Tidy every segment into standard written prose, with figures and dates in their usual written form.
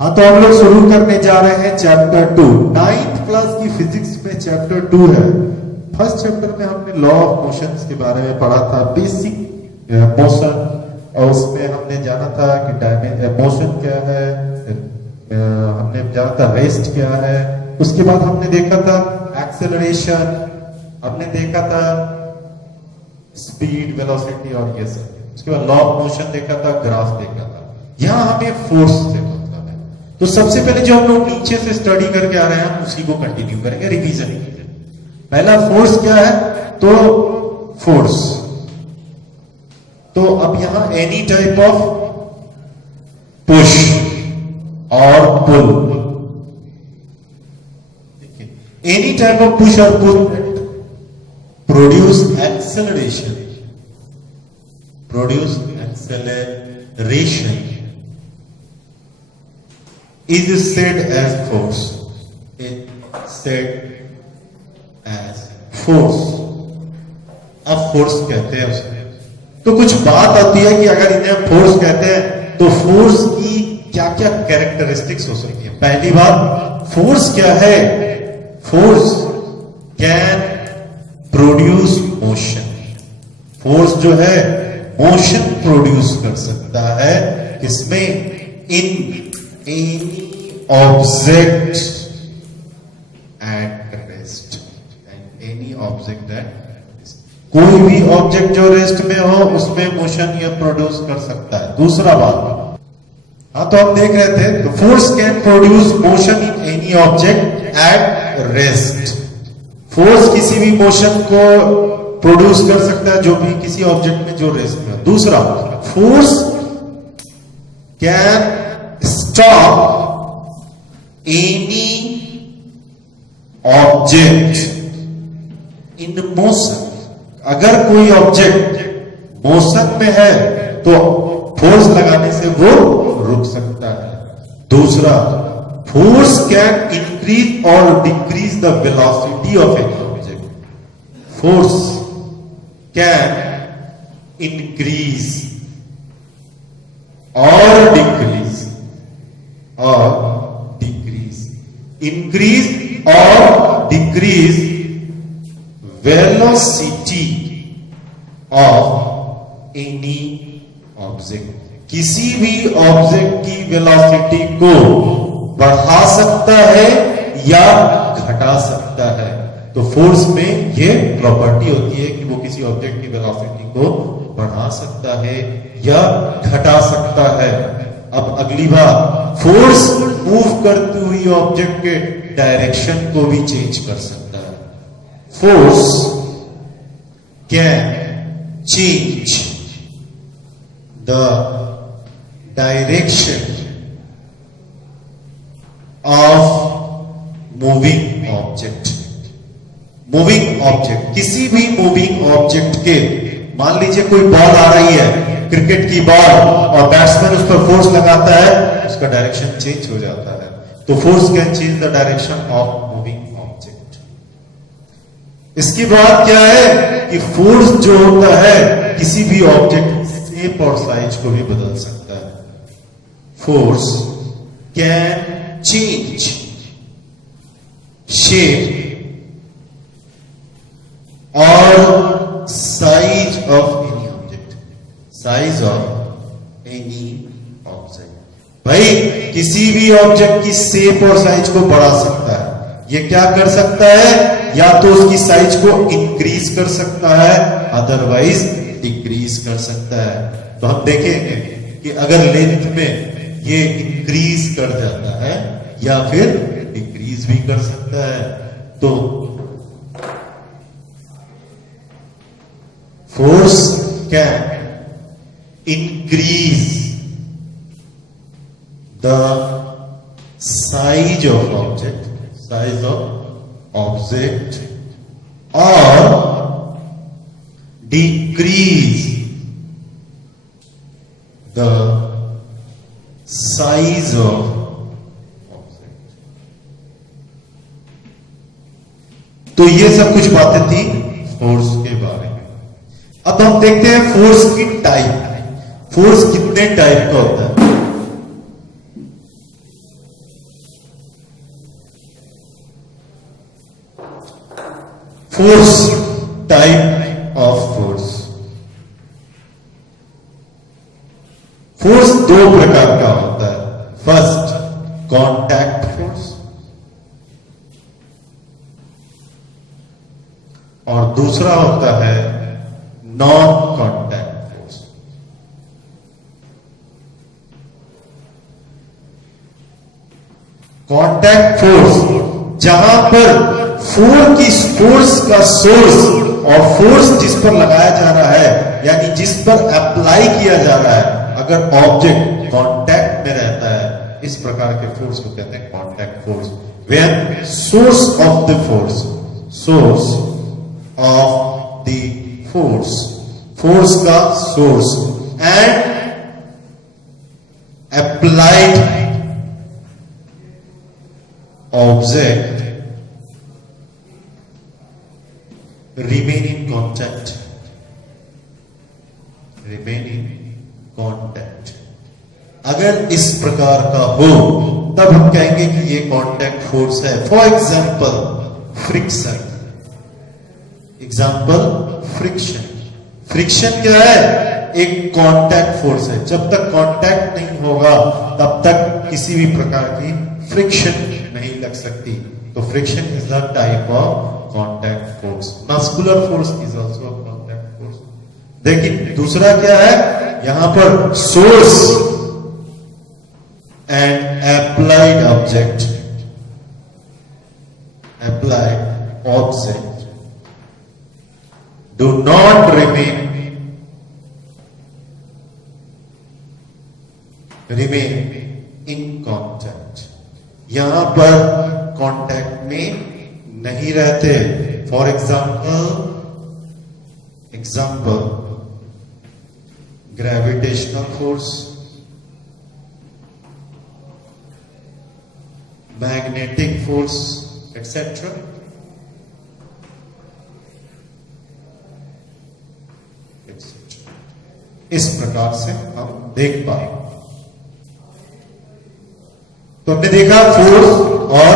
हाँ, तो हम लोग शुरू करने जा रहे हैं चैप्टर 2। 9th क्लास की फिजिक्स में चैप्टर 2 है। फर्स्ट चैप्टर में हमने लॉ ऑफ मोशंस के बारे में पढ़ा था, बेसिक मोशन, और उसमें हमने जाना था कि मोशन क्या है, हमने जाना था रेस्ट क्या है। उसके बाद हमने देखा था एक्सेलरेशन, हमने देखा था स्पीड, वेलोसिटी और ये सब। उसके बाद लॉ ऑफ मोशन देखा था, ग्राफ देखा था। यहां हमें फोर्स से मतलब है। तो सबसे पहले जो हम लोग नीचे से स्टडी करके आ रहे हैं, हम उसी को कंटिन्यू करेंगे, रिवीजन। पहला फोर्स क्या है, तो फोर्स, तो अब यहां एनी टाइप ऑफ पुश और pull, any type of push और pull produce acceleration, is said as force. It said as force. अब फोर्स कहते हैं उसे। तो कुछ बात आती है कि अगर इन्हें फोर्स कहते हैं तो फोर्स की क्या क्या कैरेक्टरिस्टिक्स हो सकती है। पहली बात, फोर्स क्या है, force can produce motion. Force जो है मोशन प्रोड्यूस कर सकता है, किसमें, इन any object at rest, and any object at rest, कोई भी ऑब्जेक्ट जो रेस्ट में हो उसमें मोशन यह प्रोड्यूस कर सकता है। दूसरा बात, हाँ, तो हम देख रहे थे, तो force can produce motion in any object at rest. Force किसी भी मोशन को प्रोड्यूस कर सकता है जो भी किसी ऑब्जेक्ट में जो रेस्ट में। दूसरा, force can stop any object in motion। अगर कोई ऑब्जेक्ट मोशन में है तो फोर्स लगाने से वो रुक सकता है। दूसरा, फोर्स कैन इंक्रीज और decrease the velocity of any object. Force can increase और डिक्रीज, इंक्रीज और decrease velocity of any object. किसी भी ऑब्जेक्ट की वेलोसिटी को बढ़ा सकता है या घटा सकता है। तो फोर्स में ये प्रॉपर्टी होती है कि वो किसी ऑब्जेक्ट की वेलोसिटी को बढ़ा सकता है या घटा सकता है। अब अगली बात, फोर्स मूव करती हुई ऑब्जेक्ट के डायरेक्शन को भी चेंज कर सकता है। Force can change the direction of moving object. Moving object, किसी भी मूविंग ऑब्जेक्ट के, मान लीजिए कोई बॉल आ रही है, क्रिकेट की बॉल, और बैट्समैन उस पर फोर्स लगाता है, उसका डायरेक्शन चेंज हो जाता है। तो force can change the direction of moving object. इसकी बात क्या है कि फोर्स जो होता है किसी भी ऑब्जेक्ट शेप और साइज को भी बदल सकता है। फोर्स कैन चेंज शेप और size of any object, size of any object. भाई, किसी भी ऑब्जेक्ट की शेप और साइज को बढ़ा सकता है। ये क्या कर सकता है, या तो उसकी साइज को इंक्रीज कर सकता है, अदरवाइज डिक्रीज कर सकता है। तो हम देखेंगे कि अगर लेंथ में ये इंक्रीज कर जाता है या फिर डिक्रीज भी कर सकता है। तो force can increase the size of object or decrease the size of object। तो ये सब कुछ बातें थी फोर्स के बारे में। अब हम देखते हैं फोर्स की टाइप। फोर्स कितने टाइप का होता है। Force, type of force. Force दो प्रकार का होता है। फर्स्ट, कांटेक्ट फोर्स, और दूसरा होता है non contact force. Contact force जहां पर फोर्स का सोर्स और फोर्स जिस पर लगाया जा रहा है, यानी जिस पर अप्लाई किया जा रहा है, अगर ऑब्जेक्ट कांटेक्ट में रहता है, इस प्रकार के फोर्स को कहते हैं contact force. Where source of the force, source of the force, force का source and applied object remain in contact, remain in contact। अगर इस प्रकार का हो तब हम कहेंगे कि ये कांटेक्ट फोर्स है। For example friction, example friction. Friction क्या है? एक कांटेक्ट फोर्स है। जब तक कांटेक्ट नहीं होगा तब तक किसी भी प्रकार की फ्रिक्शन नहीं लग सकती। तो friction is the type of contact force. Muscular force is also contact force. देखिए दूसरा क्या है, यहां पर source and applied object, applied object do not remain in contact. यहां पर कांटेक्ट में नहीं रहते। For example gravitational force, magnetic force etcetera. इस प्रकार से हम देख पाए। तो हमने देखा फोर्स और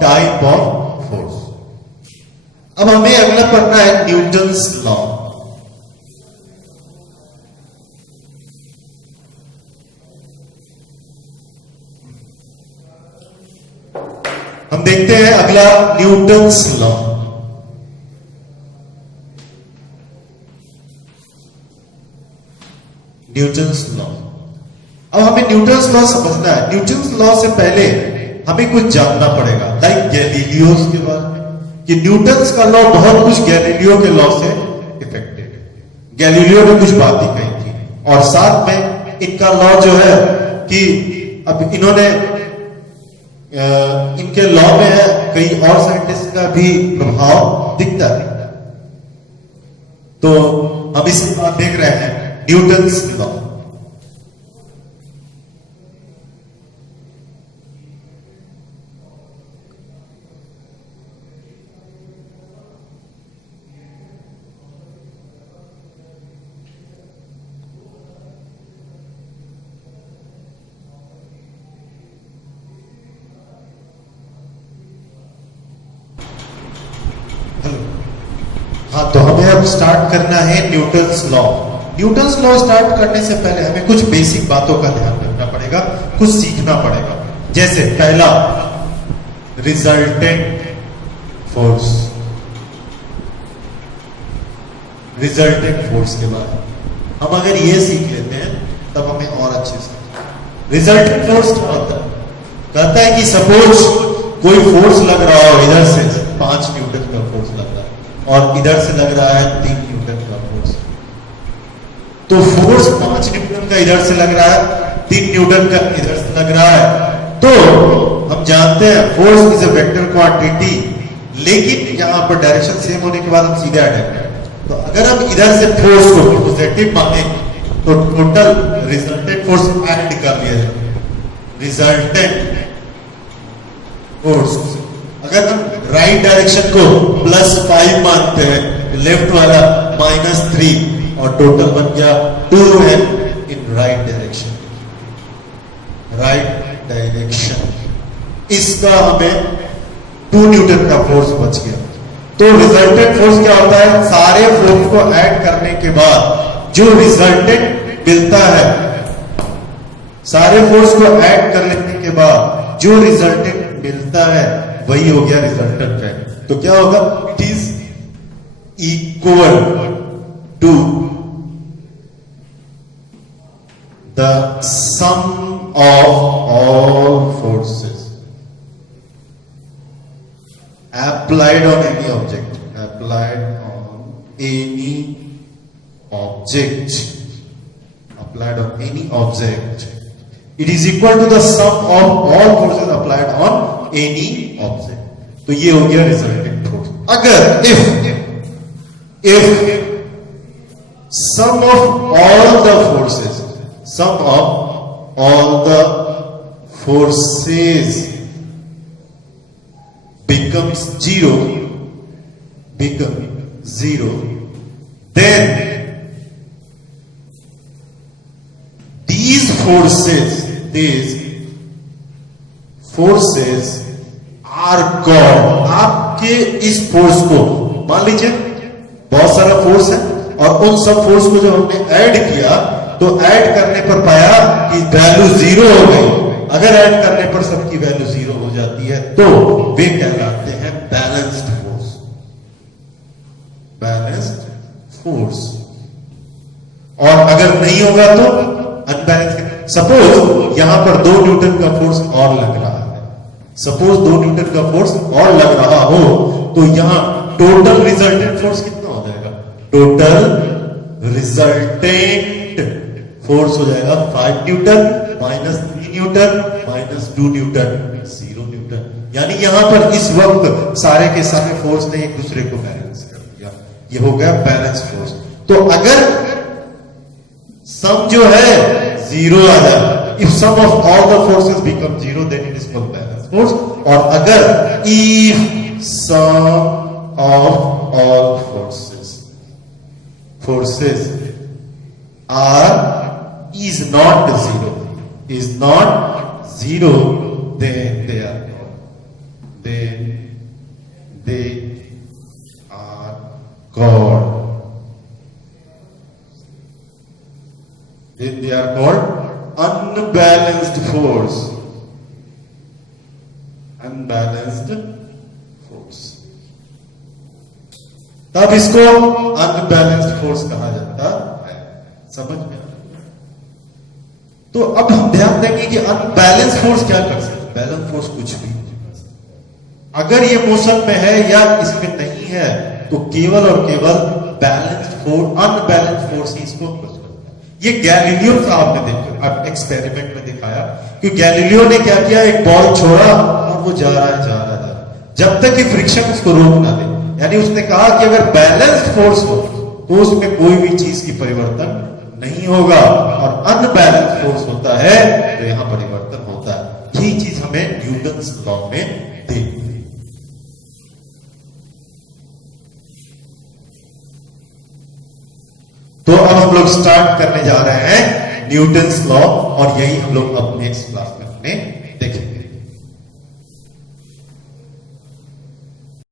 टाइप ऑफ फोर्स। अब हमें अगला पढ़ना है न्यूटन्स लॉ। हम देखते हैं अगला न्यूटन्स लॉ। Newton's law. अब हमें न्यूटन्स लॉ समझना है। न्यूटन्स लॉ से पहले हमें कुछ जानना पड़ेगा, लाइक गैलीलियो के बारे में, कि न्यूटन्स का लॉ बहुत कुछ गैलीलियो के लॉ से इफेक्टेड है। गैलीलियो ने कुछ बातें कही थी, और साथ में इनका लॉ जो है कि अब इन्होंने इनके लॉ में है कई और साइंटिस्ट का भी प्रभाव दिखता है। तो हम इसी बात देख रहे हैं न्यूटन्स लॉ। हाँ, तो हमें अब स्टार्ट करना है Newton's law. Newton's law start करने से पहले हमें कुछ बेसिक बातों का ध्यान रखना पड़ेगा, कुछ सीखना पड़ेगा। जैसे पहला, रिजल्टेंट फोर्स। रिजल्टेंट फोर्स के बारे में हम अगर ये सीख लेते हैं तब हमें और अच्छे से। रिजल्टेंट फोर्स क्या होता है? कहता है कि सपोज कोई फोर्स लग रहा हो, इधर से 5 न्यूटन का फोर्स लग रहा है और इधर से लग रहा है 3 न्यूटन का फोर्स। तो फोर्स 5 न्यूटन का इधर से लग रहा है, 3 न्यूटन का इधर से लग रहा है। तो हम जानते हैं force is a vector quantity, लेकिन यहां पर डायरेक्शन सेम होने के बाद हम सीधे अटैक करें। तो अगर हम इधर से फोर्स को पॉजिटिव माने तो टोटल रिजल्टेंट फोर्स ऐड कर लिया जाए। रिजल्टेंट फोर्स, अगर हम राइट डायरेक्शन को +5 मानते हैं, लेफ्ट वाला -3, और टोटल बन गया 2n in right direction. Right direction, इसका हमें 2 न्यूटन का फोर्स बच गया। तो रिजल्टेंट फोर्स क्या होता है? सारे फोर्स को ऐड करने के बाद जो रिजल्टेंट मिलता है, सारे फोर्स को ऐड कर लेने के बाद जो रिजल्टेंट मिलता है वही हो गया रिजल्टेंट है। तो क्या होगा? It is equal to the sum of all forces applied on any object, applied on any object, applied on any object, it is equal to the sum of all forces applied on any object. तो ये हो गया resultant force. अगर if sum of all the forces, sum of all the forces becomes zero, then these forces are called, आपके इस force को, मान लीजिए बहुत सारा फोर्स है और उन सब फोर्स को जब हमने ऐड किया तो ऐड करने पर पाया कि वैल्यू जीरो हो गई। अगर ऐड करने पर सबकी वैल्यू जीरो हो जाती है तो वे कहलाते हैं बैलेंस्ड फोर्स, बैलेंस्ड फोर्स। और अगर नहीं होगा तो अनबैलेंस। सपोज यहां पर 2 न्यूटन का फोर्स और लग रहा है, सपोज 2 न्यूटन का फोर्स और लग रहा हो तो यहां टोटल रिजल्टेंट फोर्स कितना हो जाएगा? टोटल रिजल्टेंट फोर्स हो जाएगा 5 Newton minus 3 Newton minus 2 Newton 0 Newton. यानी यहां पर इस वक्त सारे के सारे फोर्स ने एक दूसरे को बैलेंस कर दिया, ये हो गया बैलेंस फोर्स। तो अगर सम जो है जीरो आ जाए, if sum of all the forces become zero then it is called balance force. और अगर if sum of all forces are is not zero, then they are called, then they are called unbalanced force, unbalanced force। तब इसको unbalanced force कहा जाता है। समझ में? तो अब हम ध्यान देंगे कि अनबैलेंस फोर्स क्या कर सकते हैं। बैलेंस फोर्स कुछ भी नहीं कर सकता। अगर ये मोशन में है या इसमें नहीं है तो केवल और केवल बैलेंस्ड फोर्स, अनबैलेंस फोर्स ही इसको कर सकता है। ये गैलीलियो साहब ने देखा, अब एक्सपेरिमेंट में दिखाया कि गैलीलियो ने क्या किया, एक बॉल छोड़ा और वो जा रहा है जब तक कि फ्रिक्शन उसको रोक ना दे। यानी उसने कहा कि अगर बैलेंस्ड फोर्स हो तो उसमें कोई भी चीज की परिवर्तन नहीं होगा, और अनबैलेंस फोर्स होता है तो यहां परिवर्तन होता है। यही चीज हमें न्यूटन्स लॉ में देखी। तो अब हम लोग स्टार्ट करने जा रहे हैं न्यूटन्स लॉ, और यही हम लोग अब नेक्स्ट क्लास में अपने